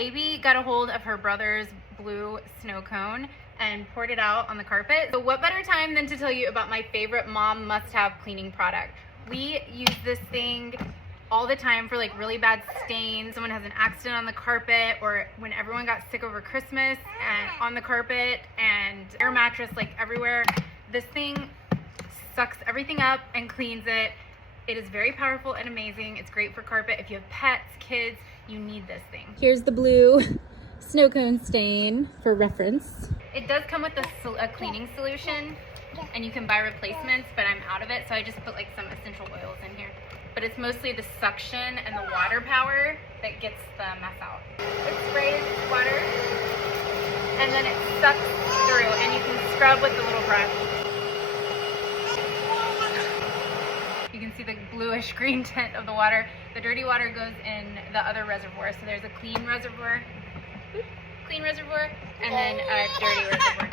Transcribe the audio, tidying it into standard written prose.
baby got a hold of her brother's blue snow cone and poured it out on the carpet. So what better time than to tell you about my favorite mom must-have cleaning product. We use this thing all the time for like really bad stains. Someone has an accident on the carpet, or when everyone got sick over Christmas and on the carpet and air mattress like everywhere. This thing sucks everything up and cleans it. It is very powerful and amazing. It's great for carpet. If you have pets, kids, you need this thing. Here's the blue snow cone stain for reference. It does come with a cleaning solution, and you can buy replacements, but I'm out of it, so I just put like some essential oils in here. But it's mostly the suction and the water power that gets the mess out. It sprays water, and then it sucks through, and you can scrub with the little brush. You can see the bluish green tint of the water. The dirty water goes in the other reservoir. So there's a clean reservoir, and then a dirty reservoir.